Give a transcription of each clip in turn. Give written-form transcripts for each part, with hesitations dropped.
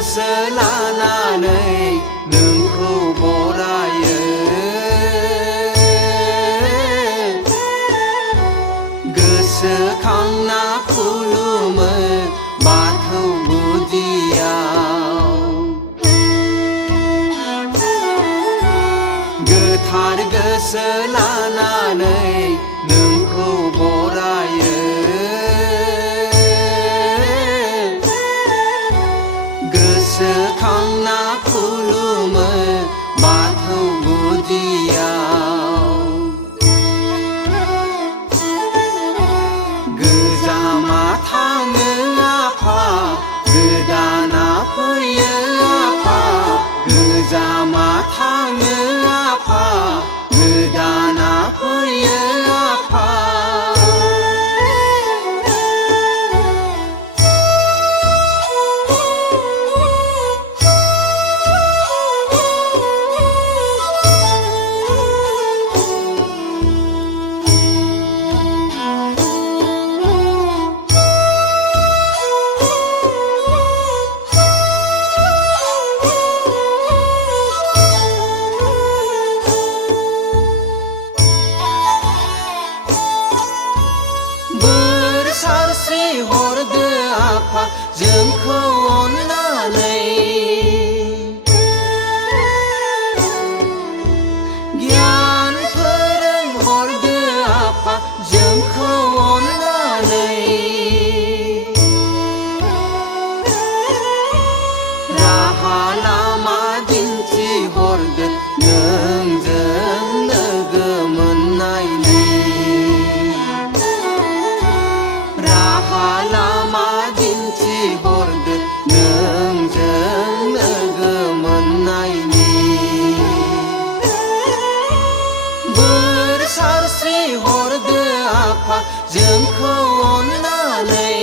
गोसो लानानै नोंखौ बरायो गोसोखांना खुलुमो बाथौ गुदियाव गोथार गोसो लानानै नोंखौ बरायो गोसोखांना खुलुमो बाथौ गुदियाव गोजामा थाङो आफा गोदाना फैयो आफा गोजामा थाङो आफा गोदाना फैयो आफा सारस्रि हरदो आफा जोंखौ अननानै गियान फोरोंहरदो आफा जोंखौ अननानै राहा लामा दिन्थिहरदो नोंजों लोगो मोननायनि लामा दिन्थिहरदो नोंजों लोगो मोननायनि बोर सारस्रि हरदो आफा जोंखौ अननानै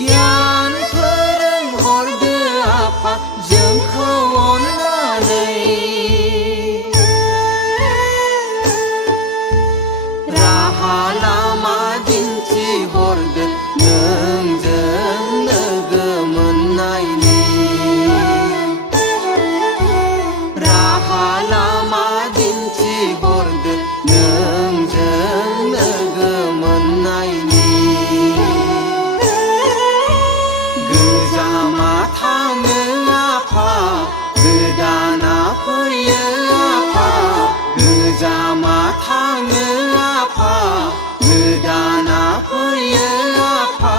गियान फोरोंहरदो आफा जोंखौ अननानै लामा दिन्थिहरदो नोंजों लोगो मोननायनि राहा लामा दिन्थिहरदो नोंजों लोगो मोननायनि गोजामा थाङो आफा गोदाना फैयो आफा गोजामा थाङो आफा गोदाना फैयो आफा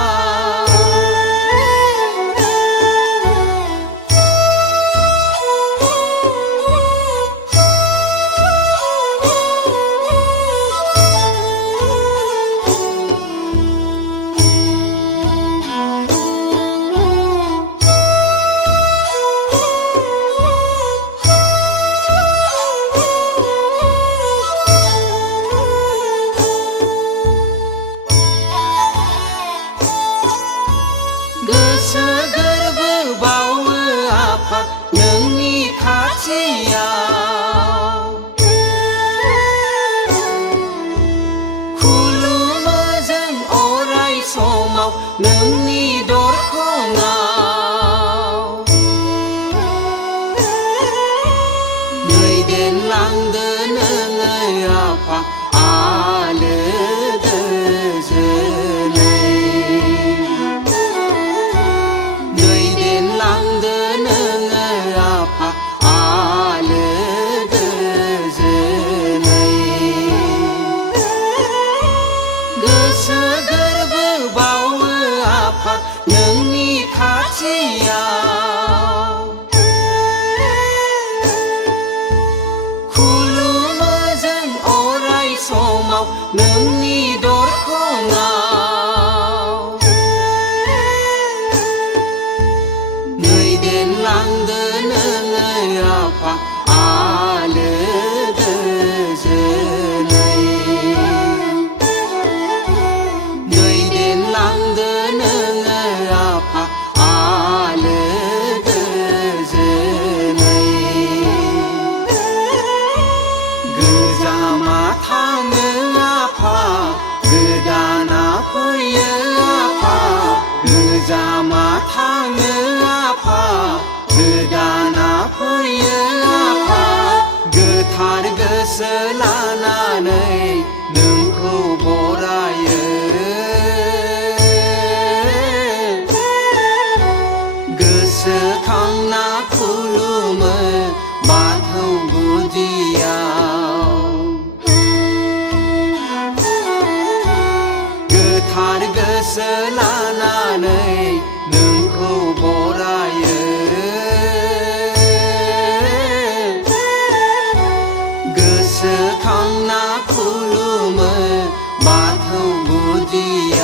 गोसो गोरबो बावो आफा नोंनि खाथियाव खुलुमो जों अराय समाव नोंनि दरखङाव दैदेनलांदो नोङो आफा आलो गोजोनै दैदेनलांदो नोङो आफा आलो गोजोनै गोसो गोरबो बावो आफा नोंनि खाथियाव खुलुमो जों अराय समाव नोंनि दरखङाव दैदेनलांदो नोङो आफा आलो गोजोनै दैदेनलांदो नोङो आफा आलो गोसो लानानै नोंखौ बरायो गोसोखांना खुलुमो बाथौ गुदियाव